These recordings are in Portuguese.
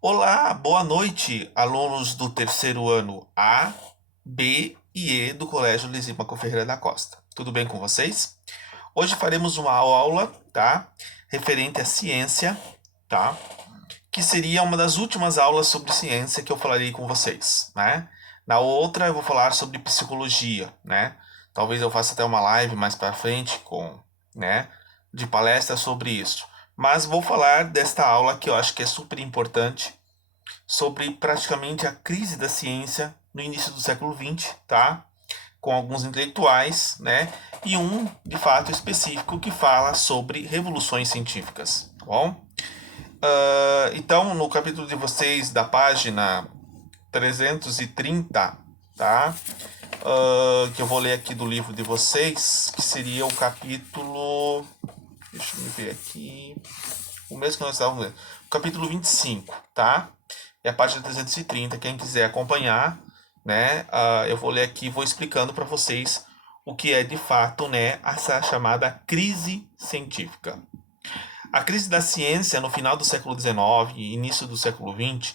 Olá, boa noite, alunos do terceiro ano A, B e E do Colégio Lisímaco Ferreira da Costa. Tudo bem com vocês? Hoje faremos uma aula, tá? Referente à ciência, tá? Que seria uma das últimas aulas sobre ciência que eu falarei com vocês, né? Na outra eu vou falar sobre psicologia, né? Talvez eu faça até uma live mais para frente né, de palestra sobre isso. Mas vou falar desta aula que eu acho que é super importante sobre praticamente a crise da ciência no início do século XX, tá? Com alguns intelectuais, né? E um, de fato, específico que fala sobre revoluções científicas, tá bom? Então, no capítulo de vocês, da página 330, tá? Que eu vou ler aqui do livro de vocês, que seria o capítulo. Deixa eu ver aqui. O mesmo que nós estávamos lendo. O capítulo 25, tá? É a página 330. Quem quiser acompanhar, né? Eu vou ler aqui e vou explicando para vocês o que é de fato, né? Essa chamada crise científica. A crise da ciência no final do século XIX e início do século XX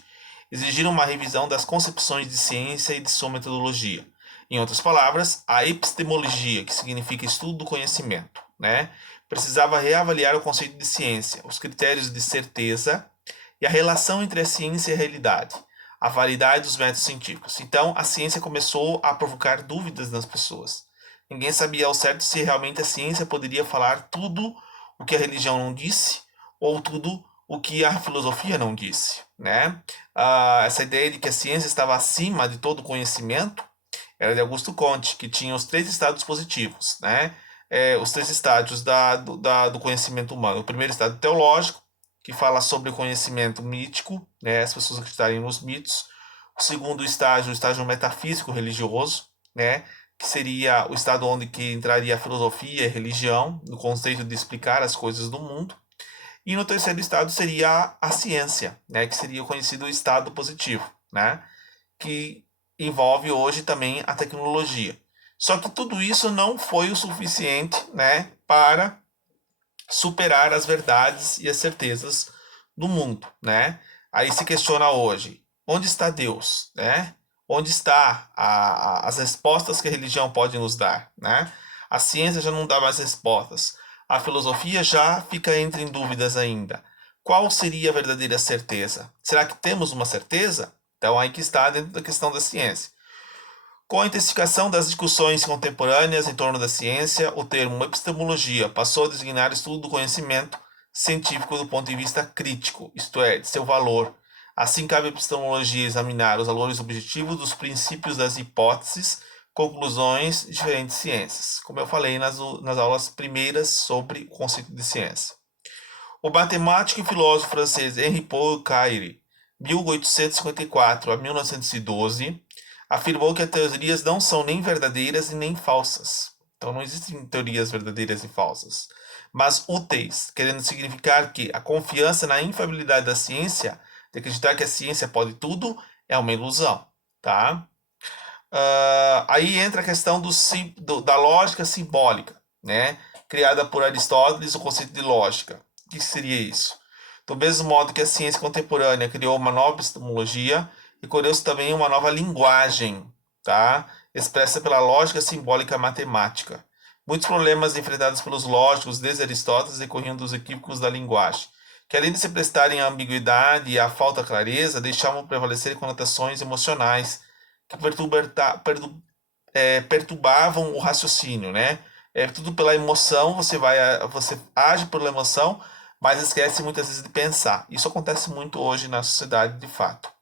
exigiram uma revisão das concepções de ciência e de sua metodologia. Em outras palavras, a epistemologia, que significa estudo do conhecimento, né? Precisava reavaliar o conceito de ciência, os critérios de certeza e a relação entre a ciência e a realidade, a validade dos métodos científicos. Então, a ciência começou a provocar dúvidas nas pessoas. Ninguém sabia ao certo se realmente a ciência poderia falar tudo o que a religião não disse ou tudo o que a filosofia não disse, né? Essa ideia de que a ciência estava acima de todo conhecimento era de Augusto Comte, que tinha os três estados positivos, né? Os três estágios do conhecimento humano. O primeiro estado teológico, que fala sobre o conhecimento mítico, né? As pessoas acreditarem nos mitos. O segundo estágio, o estágio metafísico religioso, né? Que seria o estado onde que entraria a filosofia e a religião, no conceito de explicar as coisas do mundo. E no terceiro estado seria a ciência, né? Que seria o conhecido estado positivo, né? Que envolve hoje também a tecnologia. Só que tudo isso não foi o suficiente, né, para superar as verdades e as certezas do mundo, né? Aí se questiona hoje, onde está Deus, né? Onde está as respostas que a religião pode nos dar, né? A ciência já não dá mais respostas. A filosofia já fica entre em dúvidas ainda. Qual seria a verdadeira certeza? Será que temos uma certeza? Então aí que está dentro da questão da ciência. Com a intensificação das discussões contemporâneas em torno da ciência, o termo epistemologia passou a designar o estudo do conhecimento científico do ponto de vista crítico, isto é, de seu valor. Assim, cabe à epistemologia examinar os valores objetivos dos princípios das hipóteses, conclusões de diferentes ciências, como eu falei nas aulas primeiras sobre o conceito de ciência. O matemático e filósofo francês Henri Poincaré, 1854 a 1912, afirmou que as teorias não são nem verdadeiras e nem falsas. Então não existem teorias verdadeiras e falsas, mas úteis, querendo significar que a confiança na infalibilidade da ciência, de acreditar que a ciência pode tudo, é uma ilusão, tá? Aí entra a questão da lógica simbólica, né? Criada por Aristóteles, o conceito de lógica. O que seria isso? Do mesmo modo que a ciência contemporânea criou uma nova epistemologia, e criou-se também uma nova linguagem, tá? Expressa pela lógica simbólica matemática. Muitos problemas enfrentados pelos lógicos desde Aristóteles decorriam dos equívocos da linguagem, que além de se prestarem à ambiguidade e à falta de clareza, deixavam prevalecer conotações emocionais que perturbavam o raciocínio, né? É tudo pela emoção, você age pela emoção, mas esquece muitas vezes de pensar. Isso acontece muito hoje na sociedade, de fato.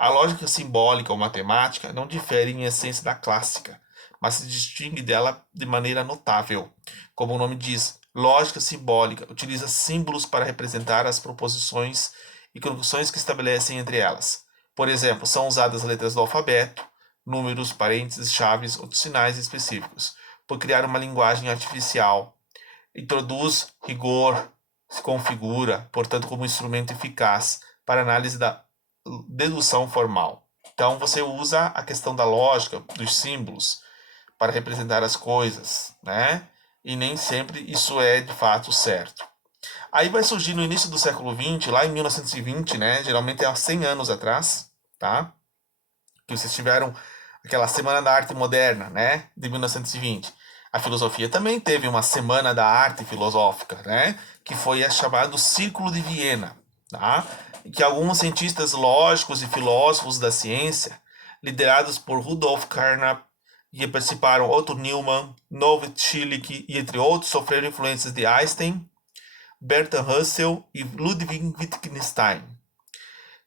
A lógica simbólica ou matemática não difere em essência da clássica, mas se distingue dela de maneira notável. Como o nome diz, lógica simbólica utiliza símbolos para representar as proposições e conexões que estabelecem entre elas. Por exemplo, são usadas letras do alfabeto, números, parênteses, chaves, outros sinais específicos, por criar uma linguagem artificial. Introduz rigor, se configura, portanto, como instrumento eficaz para análise da dedução formal. Então, você usa a questão da lógica, dos símbolos, para representar as coisas, né? E nem sempre isso é de fato certo. Aí vai surgir no início do século XX, lá em 1920, né? Geralmente é há 100 anos atrás, tá? Que vocês tiveram aquela Semana da Arte Moderna, né? De 1920. A filosofia também teve uma Semana da Arte Filosófica, né? Que foi a chamado Círculo de Viena, tá? Que alguns cientistas lógicos e filósofos da ciência, liderados por Rudolf Carnap, que participaram Otto Neumann, Norbert Schlick e entre outros, sofreram influências de Einstein, Bertrand Russell e Ludwig Wittgenstein,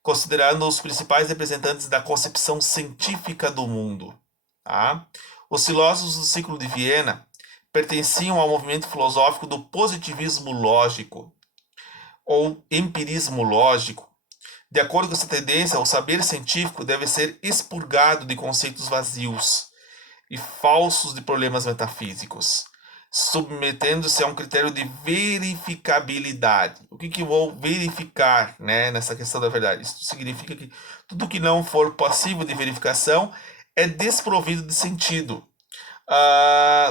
considerando os principais representantes da concepção científica do mundo. Tá? Os filósofos do ciclo de Viena pertenciam ao movimento filosófico do positivismo lógico, ou empirismo lógico. De acordo com essa tendência, o saber científico deve ser expurgado de conceitos vazios e falsos de problemas metafísicos, submetendo-se a um critério de verificabilidade. O que eu vou verificar, né, nessa questão da verdade? Isso significa que tudo que não for passível de verificação é desprovido de sentido.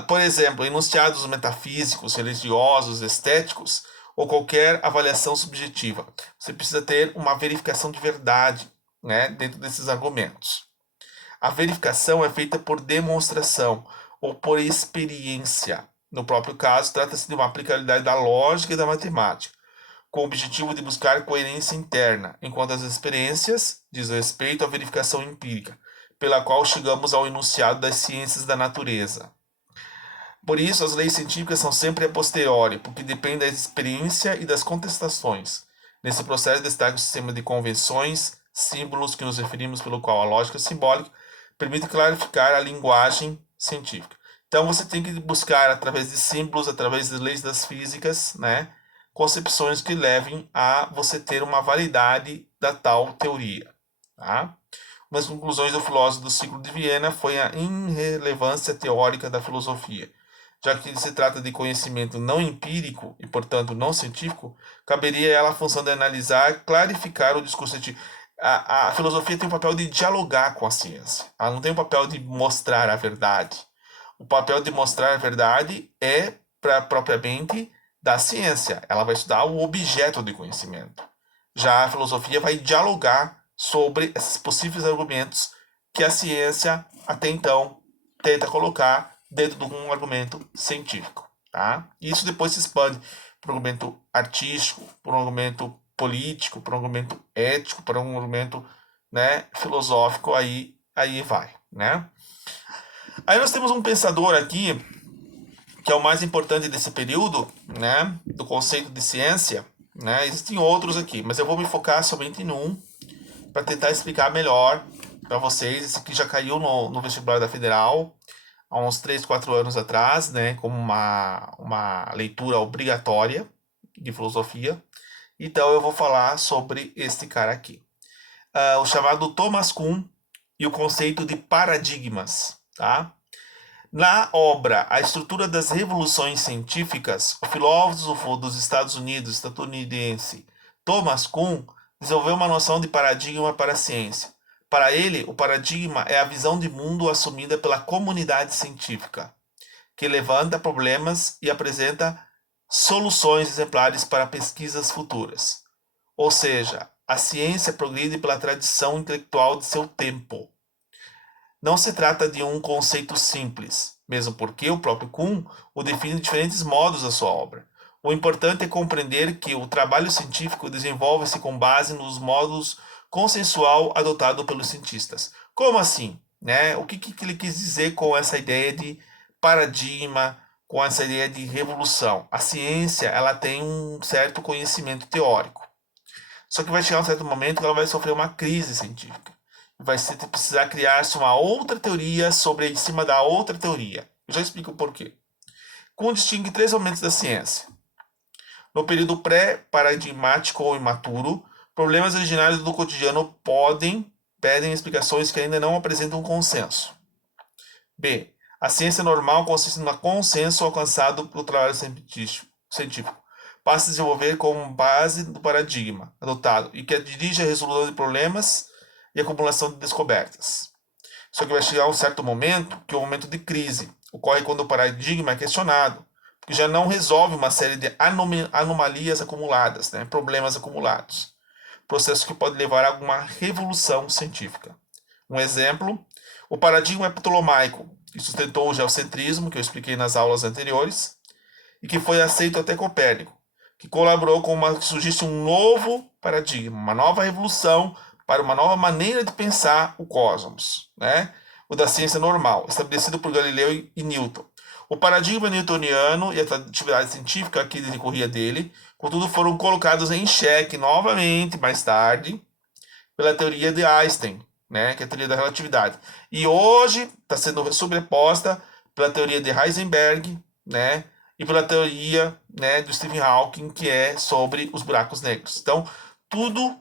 Por exemplo, enunciados metafísicos, religiosos, estéticos ou qualquer avaliação subjetiva. Você precisa ter uma verificação de verdade, né, dentro desses argumentos. A verificação é feita por demonstração ou por experiência. No próprio caso, trata-se de uma aplicabilidade da lógica e da matemática, com o objetivo de buscar coerência interna, enquanto as experiências diz respeito à verificação empírica, pela qual chegamos ao enunciado das ciências da natureza. Por isso, as leis científicas são sempre a posteriori, porque dependem da experiência e das contestações. Nesse processo destaca o sistema de convenções, símbolos que nos referimos, pelo qual a lógica simbólica permite clarificar a linguagem científica. Então você tem que buscar através de símbolos, através das leis das físicas, né, concepções que levem a você ter uma validade da tal teoria. Tá? Uma das conclusões do filósofo do ciclo de Viena foi a irrelevância teórica da filosofia. Já que se trata de conhecimento não empírico e, portanto, não científico, caberia a ela a função de analisar, clarificar o discurso científico. A filosofia tem o papel de dialogar com a ciência. Ela não tem o papel de mostrar a verdade. O papel de mostrar a verdade é propriamente da ciência. Ela vai estudar o objeto de conhecimento. Já a filosofia vai dialogar sobre esses possíveis argumentos que a ciência, até então, tenta colocar dentro de um argumento científico. Tá? E isso depois se expande para um argumento artístico, para um argumento político, para um argumento ético, para um argumento, né, filosófico, aí vai. Né? Aí nós temos um pensador aqui, que é o mais importante desse período, né, do conceito de ciência. Né? Existem outros aqui, mas eu vou me focar somente em um, para tentar explicar melhor para vocês. Esse aqui já caiu no vestibular da Federal há uns 3, 4 anos atrás, né, como uma leitura obrigatória de filosofia. Então eu vou falar sobre este cara aqui. O chamado Thomas Kuhn e o conceito de paradigmas. Tá? Na obra A Estrutura das Revoluções Científicas, o filósofo dos Estados Unidos, estadunidense Thomas Kuhn, desenvolveu uma noção de paradigma para a ciência. Para ele, o paradigma é a visão de mundo assumida pela comunidade científica, que levanta problemas e apresenta soluções exemplares para pesquisas futuras. Ou seja, a ciência progride pela tradição intelectual de seu tempo. Não se trata de um conceito simples, mesmo porque o próprio Kuhn o define de diferentes modos na sua obra. O importante é compreender que o trabalho científico desenvolve-se com base nos modos consensual adotado pelos cientistas. Como assim? Né? O que ele quis dizer com essa ideia de paradigma, com essa ideia de revolução? A ciência, ela tem um certo conhecimento teórico. Só que vai chegar um certo momento que ela vai sofrer uma crise científica. Vai precisar criar-se uma outra teoria sobre em cima da outra teoria. Eu já explico o porquê. Kuhn distingue 3 momentos da ciência. No período pré-paradigmático ou imaturo, problemas originários do cotidiano pedem explicações que ainda não apresentam consenso. B. A ciência normal consiste no consenso alcançado pelo trabalho científico. Passa a desenvolver como base do paradigma adotado e que dirige a resolução de problemas e acumulação de descobertas. Só que vai chegar um certo momento, que é o momento de crise. Ocorre quando o paradigma é questionado, porque que já não resolve uma série de anomalias acumuladas, né? Problemas acumulados. Processo que pode levar a alguma revolução científica. Um exemplo, o paradigma ptolomaico, que sustentou o geocentrismo, que eu expliquei nas aulas anteriores, e que foi aceito até Copérnico, que colaborou com que surgisse um novo paradigma, uma nova revolução para uma nova maneira de pensar o cosmos, né? O da ciência normal, estabelecido por Galileu e Newton. O paradigma newtoniano e a atividade científica que decorria dele, contudo, foram colocados em xeque novamente, mais tarde, pela teoria de Einstein, né, que é a teoria da relatividade. E hoje está sendo sobreposta pela teoria de Heisenberg, né, e pela teoria, né, do Stephen Hawking, que é sobre os buracos negros. Então, tudo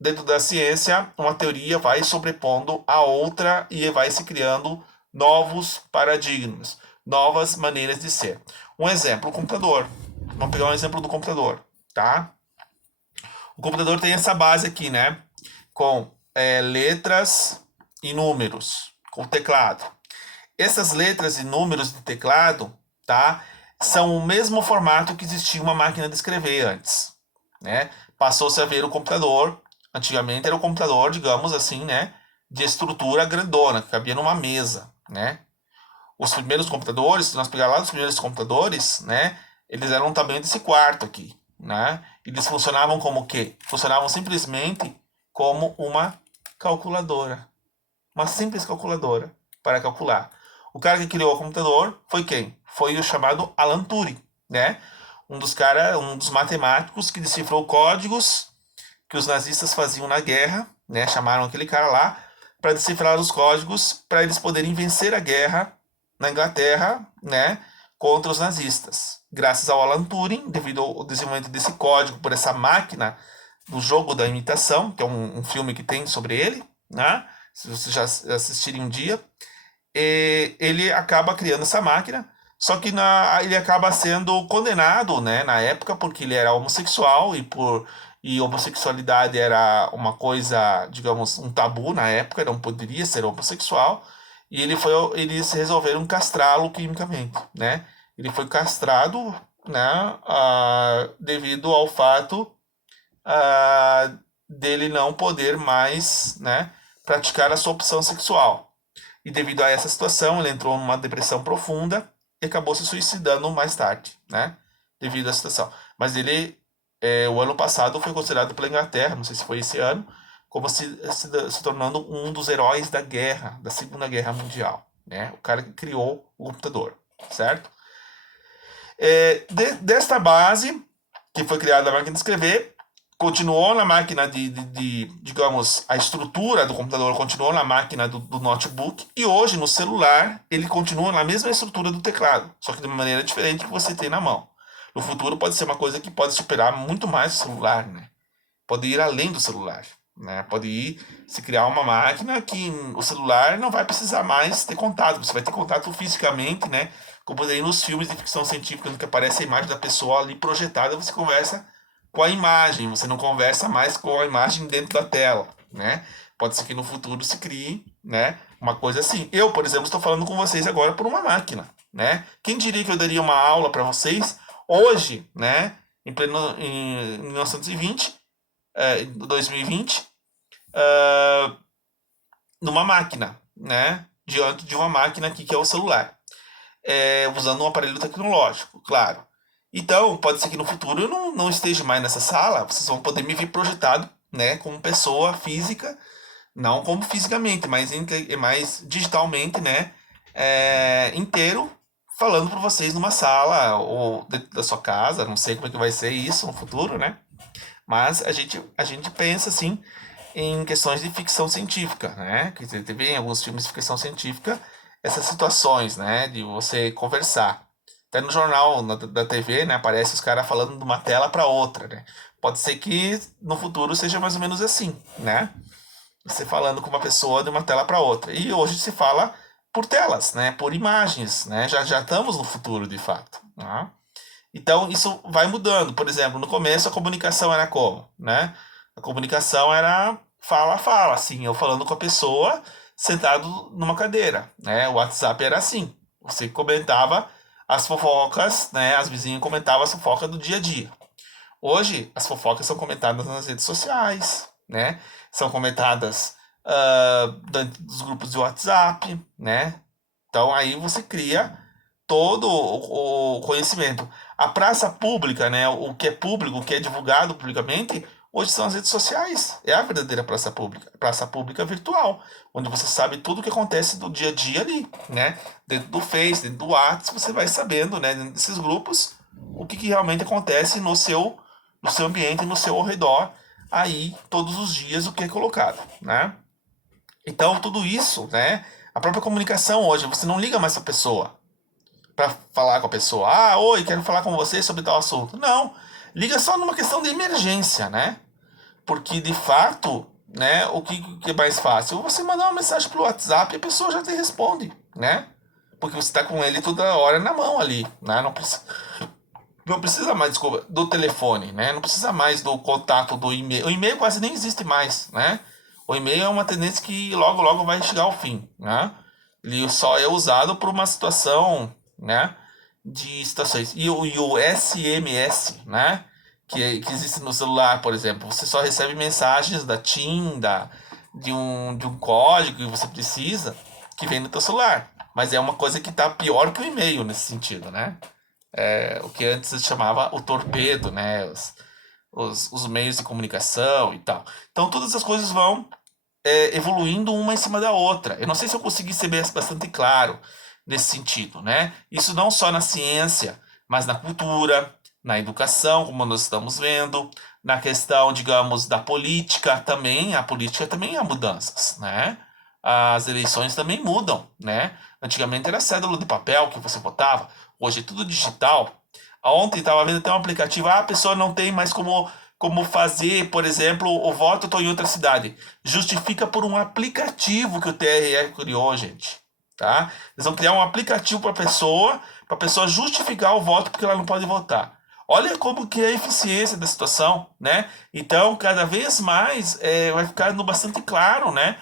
dentro da ciência, uma teoria vai sobrepondo a outra e vai se criando novos paradigmas, novas maneiras de ser. Um exemplo, o computador. Vamos pegar um exemplo do computador, tá? O computador tem essa base aqui, né? Com letras e números, com teclado. Essas letras e números de teclado, tá? São o mesmo formato que existia uma máquina de escrever antes, né? Passou-se a ver o computador. Antigamente era o computador, digamos assim, né? De estrutura grandona, que cabia numa mesa, né? Os primeiros computadores, se nós pegarmos lá os primeiros computadores, né? Eles eram o tamanho desse quarto aqui, né? Eles funcionavam como o quê? Funcionavam simplesmente como uma calculadora. Uma simples calculadora para calcular. O cara que criou o computador foi quem? Foi o chamado Alan Turing, né? Um dos matemáticos que decifrou códigos que os nazistas faziam na guerra, né? Chamaram aquele cara lá para decifrar os códigos para eles poderem vencer a guerra na Inglaterra, né? Contra os nazistas. Graças ao Alan Turing, devido ao desenvolvimento desse código por essa máquina do jogo da imitação, que é um filme que tem sobre ele, né? Se vocês já assistirem um dia, ele acaba criando essa máquina, só que ele acaba sendo condenado, né, na época, porque ele era homossexual e homossexualidade era uma coisa, digamos, um tabu na época, não poderia ser homossexual, e eles resolveram castrá-lo quimicamente, né? Ele foi castrado, né, devido ao fato dele não poder mais, né, praticar a sua opção sexual. E devido a essa situação, ele entrou numa depressão profunda e acabou se suicidando mais tarde, né? Devido à situação. Mas ele, o ano passado, foi considerado pela Inglaterra, não sei se foi esse ano, como se tornando um dos heróis da guerra, da Segunda Guerra Mundial, né? O cara que criou o computador, certo? Desta base, que foi criada a máquina de escrever, continuou na máquina digamos, a estrutura do computador continuou na máquina do notebook, e hoje no celular ele continua na mesma estrutura do teclado, só que de uma maneira diferente que você tem na mão. No futuro pode ser uma coisa que pode superar muito mais o celular, né? Pode ir além do celular, né? Pode se criar uma máquina que o celular não vai precisar mais ter contato, você vai ter contato fisicamente, né? Como aí nos filmes de ficção científica, quando aparece a imagem da pessoa ali projetada, você conversa com a imagem, você não conversa mais com a imagem dentro da tela, né? Pode ser que no futuro se crie, né, uma coisa assim. Eu, por exemplo, estou falando com vocês agora por uma máquina, né? Quem diria que eu daria uma aula para vocês hoje, né, em 1920, 2020, numa máquina, né? Diante de uma máquina aqui que é o celular, usando um aparelho tecnológico, claro. Então, pode ser que no futuro eu não esteja mais nessa sala, vocês vão poder me ver projetado, né, como pessoa física, não como fisicamente, mas digitalmente, né, inteiro, falando para vocês numa sala ou dentro da sua casa, não sei como é que vai ser isso no futuro, né, mas a gente pensa, assim, em questões de ficção científica, né, que você vê em alguns filmes de ficção científica, essas situações, né, de você conversar. Até no jornal da TV, né, aparece os caras falando de uma tela para outra, né? Pode ser que no futuro seja mais ou menos assim, né? Você falando com uma pessoa de uma tela para outra. E hoje se fala por telas, né? Por imagens, né? Já estamos no futuro, de fato, né? Então isso vai mudando. Por exemplo, no começo a comunicação era como, né? A comunicação era fala a fala, assim, eu falando com a pessoa sentado numa cadeira, né? O WhatsApp era assim. Você comentava as fofocas, né? As vizinhas comentavam as fofocas do dia a dia. Hoje, as fofocas são comentadas nas redes sociais, né? São comentadas dentro dos grupos de WhatsApp, né? Então aí você cria todo o conhecimento. A praça pública, né? O que é público, o que é divulgado publicamente, hoje são as redes sociais. É a verdadeira praça pública virtual, onde você sabe tudo o que acontece do dia a dia ali, né? Dentro do Face, dentro do WhatsApp, você vai sabendo, né? Dentro desses grupos, o que realmente acontece no seu ambiente, no seu ao redor, aí todos os dias o que é colocado, né? Então tudo isso, né? A própria comunicação hoje, você não liga mais para a pessoa para falar com a pessoa. Ah, oi, quero falar com você sobre tal assunto. Não, liga só numa questão de emergência, né? Porque de fato, né? O que é mais fácil? Você mandar uma mensagem pelo WhatsApp e a pessoa já te responde, né? Porque você está com ele toda hora na mão ali, né? Não precisa mais, desculpa, do telefone, né? Não precisa mais do contato do e-mail. O e-mail quase nem existe mais, né? O e-mail é uma tendência que logo, logo vai chegar ao fim, né? Ele só é usado por uma situação, né? De situações. E o SMS, né? Que existe no celular, por exemplo. Você só recebe mensagens da TIM, de um código que você precisa, que vem no teu celular. Mas é uma coisa que tá pior que o e-mail nesse sentido, né? O que antes se chamava o torpedo, né? Os meios de comunicação e tal. Então todas as coisas vão evoluindo uma em cima da outra. Eu não sei se eu consegui ser bastante claro nesse sentido, né? Isso não só na ciência, mas na cultura, na educação, como nós estamos vendo, na questão, digamos, da política também. A política também há mudanças, né? As eleições também mudam, né? Antigamente era cédula de papel que você votava, hoje é tudo digital. Ontem estava vendo até um aplicativo, a pessoa não tem mais como fazer, por exemplo, o voto estou em outra cidade. Justifica por um aplicativo que o TRE criou, gente. Tá? Eles vão criar um aplicativo para a pessoa justificar o voto porque ela não pode votar. Olha como que é a eficiência da situação, né? Então, cada vez mais vai ficando bastante claro, né?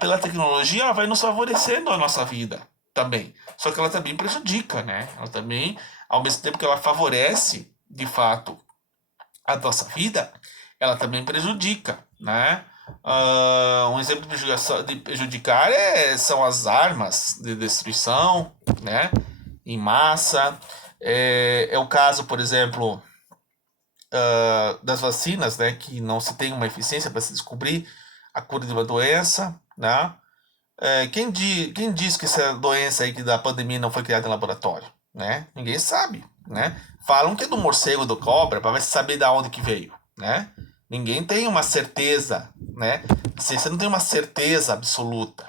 Pela tecnologia, ela vai nos favorecendo a nossa vida também. Só que ela também prejudica, né? Ela também, ao mesmo tempo que ela favorece, de fato, a nossa vida, ela também prejudica, né? Um exemplo de prejudicar são as armas de destruição, né? Em massa. É o caso, por exemplo, das vacinas, né? Que não se tem uma eficiência para se descobrir a cura de uma doença, né? Quem diz que essa doença aí que da pandemia não foi criada em laboratório, né? Ninguém sabe, né? Falam que é do morcego, do cobra, para saber de onde que veio, né? Ninguém tem uma certeza, né? A ciência não tem uma certeza absoluta.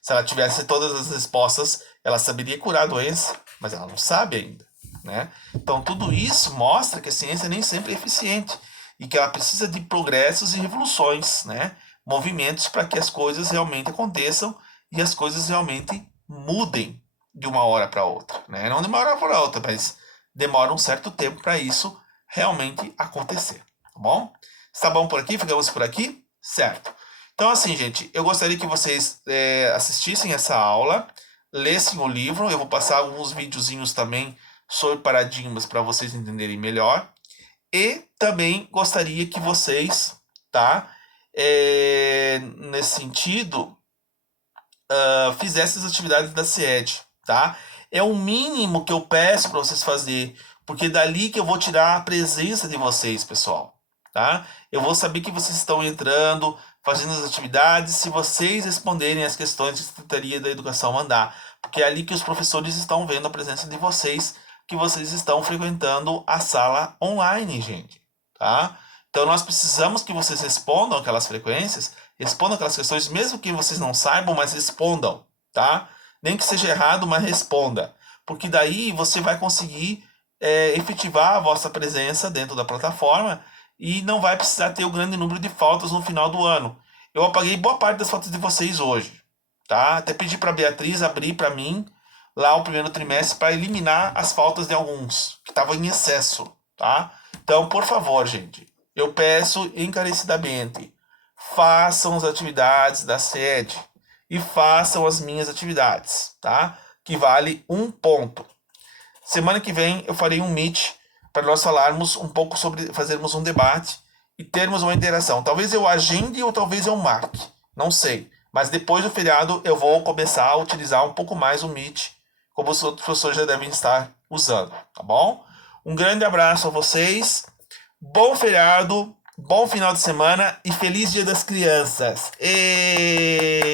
Se ela tivesse todas as respostas, ela saberia curar a doença, mas ela não sabe ainda, né? Então tudo isso mostra que a ciência nem sempre é eficiente e que ela precisa de progressos e revoluções, né? Movimentos para que as coisas realmente aconteçam e as coisas realmente mudem de uma hora para outra, né? Não de uma hora para outra, mas demora um certo tempo para isso realmente acontecer, tá bom? Está bom por aqui? Ficamos por aqui? Certo. Então, assim, gente, eu gostaria que vocês assistissem essa aula, lessem o livro. Eu vou passar alguns videozinhos também sobre paradigmas para vocês entenderem melhor. E também gostaria que vocês, tá, nesse sentido, fizessem as atividades da CIED, tá? É o mínimo que eu peço para vocês fazer, porque é dali que eu vou tirar a presença de vocês, pessoal, tá? Eu vou saber que vocês estão entrando, fazendo as atividades, se vocês responderem as questões que a Secretaria da Educação mandar, porque é ali que os professores estão vendo a presença de vocês, que vocês estão frequentando a sala online, gente, tá? Então nós precisamos que vocês respondam aquelas frequências, respondam aquelas questões, mesmo que vocês não saibam, mas respondam, tá? Nem que seja errado, mas responda, porque daí você vai conseguir efetivar a vossa presença dentro da plataforma e não vai precisar ter o grande número de faltas no final do ano. Eu apaguei boa parte das faltas de vocês hoje, tá? Até pedi para a Beatriz abrir para mim lá o primeiro trimestre para eliminar as faltas de alguns que estavam em excesso, tá? Então, por favor, gente, eu peço encarecidamente, façam as atividades da sede e façam as minhas atividades, tá? Que vale 1 ponto. Semana que vem eu farei um meet para nós falarmos um pouco sobre, fazermos um debate e termos uma interação. Talvez eu agende ou talvez eu marque, não sei. Mas depois do feriado eu vou começar a utilizar um pouco mais o Meet, como os outros professores já devem estar usando, tá bom? Um grande abraço a vocês, bom feriado, bom final de semana e feliz Dia das Crianças! E...